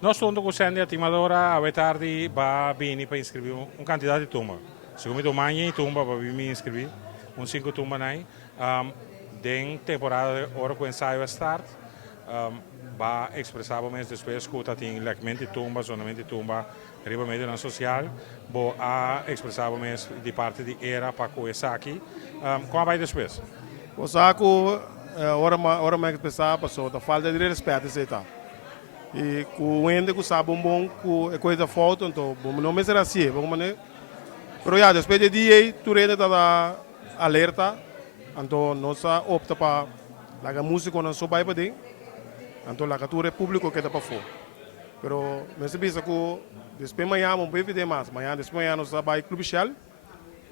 Nós estamos com a timadora a tarde para vir para inscrever candidato de tumba. Segundo o manhã tumba para vir me inscrever, 5 tumba aí. Den temporada hora que o ensaio start, vai expressar o mês depois que tem lequimento de tumba, zonamento de tumba, riba meio na social, vou a expressar o mês de parte de era para que essa aqui, como vai depois? O saco, hora mais que pensar, passou, da falta de respeito, etc. E com o ende que sabe bom, com a coisa falta, então, não me será assim, vamos mané. Mas já, depois de dia, tu rende tá alerta, então nós opta para a música não só vai para dentro, então a cultura público que está para fora. Pero, mas se pensa que depois amanhã vamos ver de mais, amanhã depois amanhã nós vai clube shell,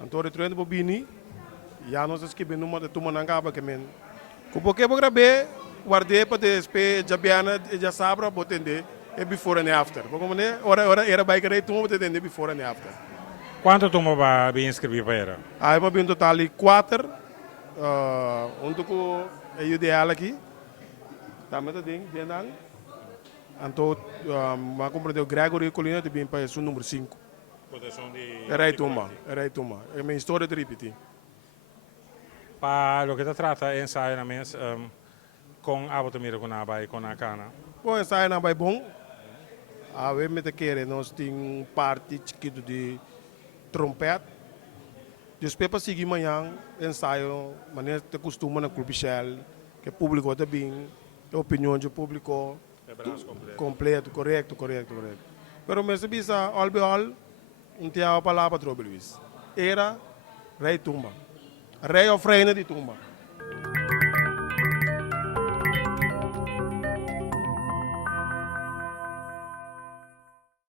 então retorno para bini, já nós escrevemos número de turma na capa que men. Com porque vou gravar, guardei para depois já biana já sabe para atender é before and after. Porque como né, hora era vai querer tu para atender before and after. Quanto tumba vai vir inscrever para era? Aí vamos em total de 4, onde que é o ideal aqui, tá mas tem dentro. Então, vamos compreender o Gregory Colina de bem para o número 5. Proteção de... Era aí tuma. É minha história de repetir. Para o que se trata de ensaio na mesa, com a botamira com a vai com a cana. Bom, ensaio não vai bom. A ver, me querer, nós temos parte chiquito de trompete. Depois para seguir amanhã, ensaio, maneira que costuma na Clube Shell, que o público está bem, a opinião do público completo, correto. Pero me se bisa, all be all, não tinha a palavra para Luís. Era rei tumba. Rei of reina de tumba.